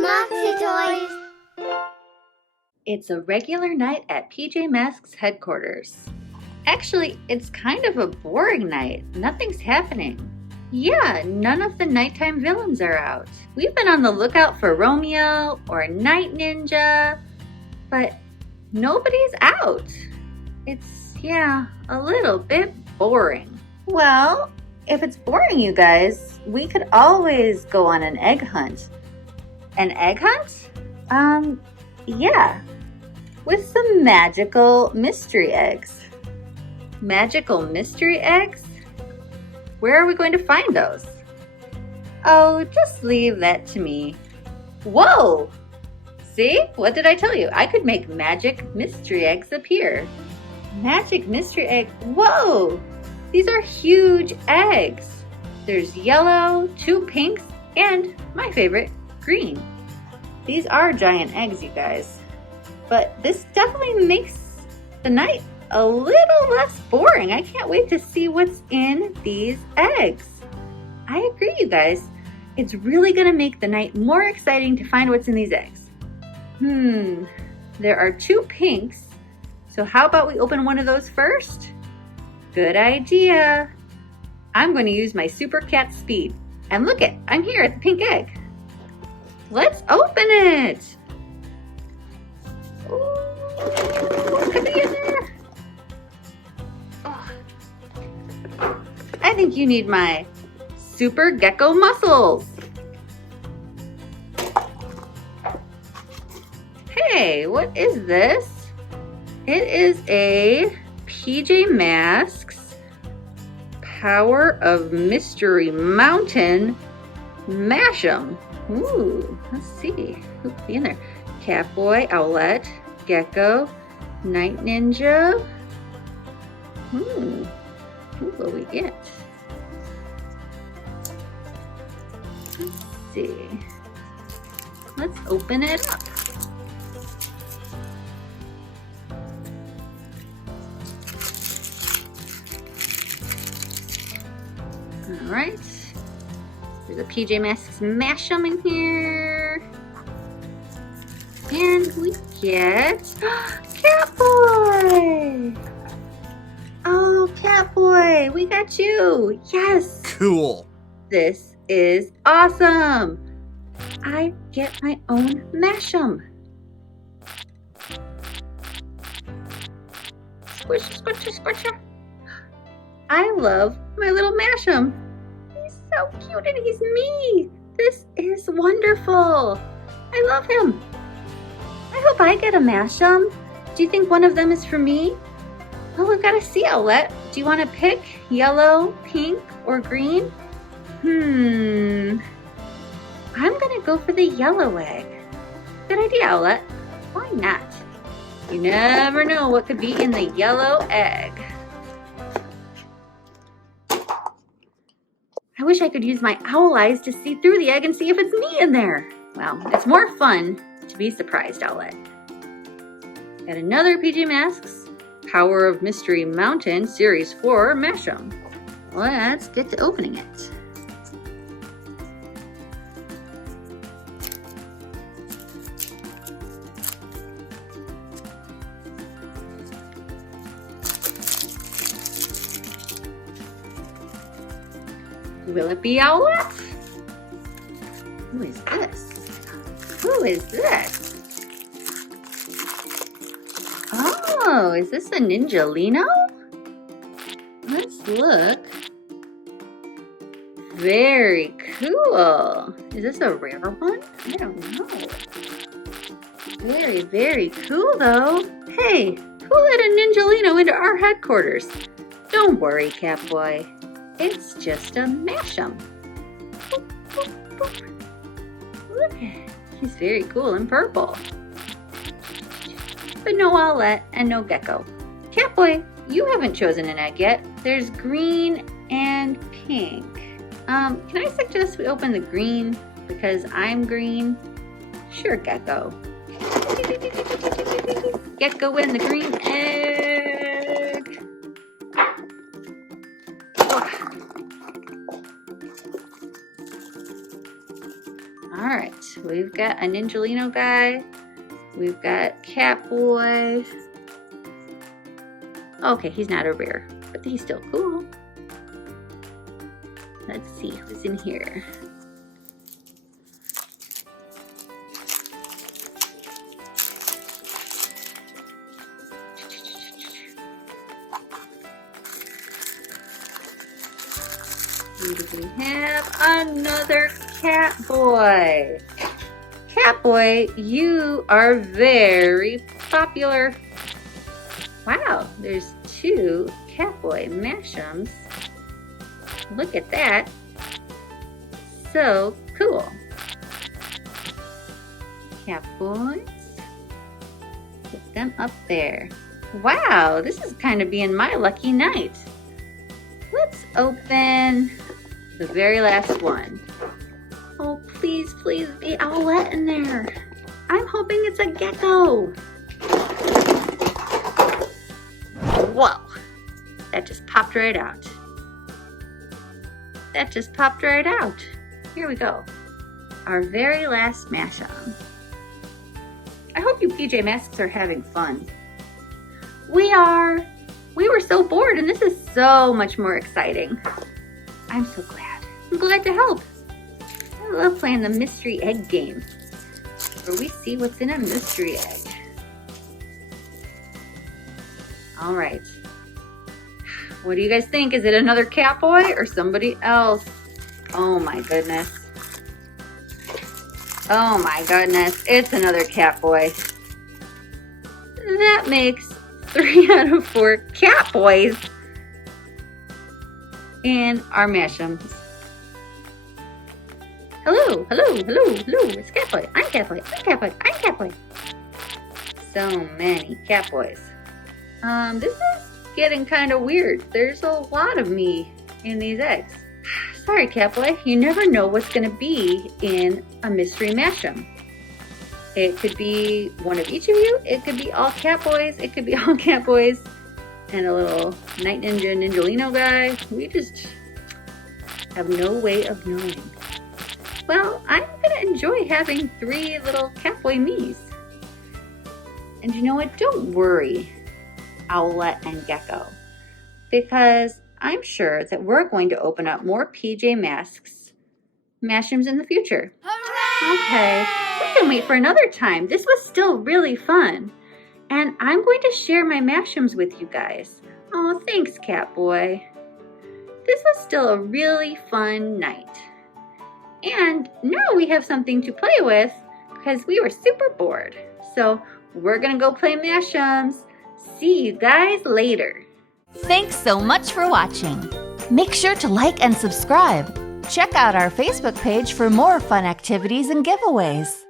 Moxie Toys. It's a regular night at PJ Masks headquarters. Actually, it's kind of a boring night. Nothing's happening. Yeah, none of the nighttime villains are out. We've been on the lookout for Romeo or Night Ninja, but nobody's out. It's, a little bit boring. Well, if it's boring, you guys, we could always go on an egg hunt. An egg hunt? Yeah. With some magical mystery eggs. Magical mystery eggs? Where are we going to find those? Oh, just leave that to me. Whoa! See? What did I tell you? I could make magic mystery eggs appear. Magic mystery egg? Whoa! These are huge eggs. There's yellow, 2 pinks, and my favorite, green. These are giant eggs, you guys. But this definitely makes the night a little less boring. I can't wait to see what's in these eggs. I agree, you guys. It's really gonna make the night more exciting to find what's in these eggs. There are 2 pinks. So how about we open one of those first? Good idea. I'm going to use my Super Cat speed. And look it, I'm here at the pink egg. Let's open it. Ooh, could be in there. Oh. I think you need my Super Gecko muscles. Hey, what is this? It is a PJ Masks Power of Mystery Mountain Mashem. Ooh, let's see. Who could be in there? Catboy, Owlette, Gecko, Night Ninja. Who will we get? Let's see. Let's open it up. All right. There's a PJ Masks Mashem in here. And we get Catboy! Oh, Catboy, we got you. Yes. Cool. This is awesome. I get my own Mashem. Squish, squish, squish. I love my little Mashem. He's so cute and he's me. This is wonderful. I love him. I hope I get a Mashem. Do you think one of them is for me? Oh, we've got to see, Owlette. Do you want to pick yellow, pink, or green? I'm going to go for the yellow egg. Good idea, Owlette. Why not? You never know what could be in the yellow egg. I wish I could use my owl eyes to see through the egg and see if it's me in there. Well, it's more fun to be surprised, Owlette. Got another PJ Masks Power of Mystery Mountain Series 4 Mashem. Let's get to opening it. Will it be Owlette? Who is this? Who is this? Oh, is this a Ninjalino? Let's look. Very cool. Is this a rare one? I don't know. Very, very cool though. Hey, who let a Ninjalino into our headquarters? Don't worry, Catboy. It's just a Mashem. Boop, boop, boop. Look at it. He's very cool in purple. But no Owlette and no Gecko. Catboy, you haven't chosen an egg yet. There's green and pink. Can I suggest we open the green because I'm green? Sure, Gecko. Gecko in the green egg. All right, we've got a Ninjalino guy. We've got Catboy. Okay, he's not a rare, but he's still cool. Let's see who's in here. We have another Catboy. Catboy, you are very popular. Wow, there's 2 Catboy Mash'ems. Look at that. So cool. Catboys. Put them up there. Wow, this is kind of being my lucky night. Let's open the very last one. Oh, please, please be Owlette in there. I'm hoping it's a gecko. Whoa, that just popped right out. That just popped right out. Here we go. Our very last Mash'em. I hope you PJ Masks are having fun. We are. We were so bored and this is so much more exciting. I'm so glad. I'm glad to help. I love playing the mystery egg game, where we see what's in a mystery egg. All right. What do you guys think? Is it another Catboy or somebody else? Oh my goodness. Oh my goodness. It's another Catboy. That makes 3 out of 4 Catboys in our Mash'ems. Hello, hello, hello, hello. It's Catboy. I'm Catboy. I'm Catboy. I'm Catboy. So many Catboys. This is getting kind of weird. There's a lot of me in these eggs. Sorry, Catboy. You never know what's going to be in a mystery Mash'em. It could be one of each of you. It could be all Catboys. It could be all Catboys and a little Night Ninja Ninjalino guy. We just have no way of knowing. Well, I'm going to enjoy having 3 little Catboy me's. And you know what? Don't worry, Owlette and Gecko, because I'm sure that we're going to open up more PJ Masks Mash'ems in the future. Hooray! Okay, we can wait for another time. This was still really fun. And I'm going to share my Mash'ems with you guys. Oh, thanks, Catboy. This was still a really fun night. And now we have something to play with because we were super bored. So we're gonna go play Mash'ems. See you guys later. Thanks so much for watching. Make sure to like and subscribe. Check out our Facebook page for more fun activities and giveaways.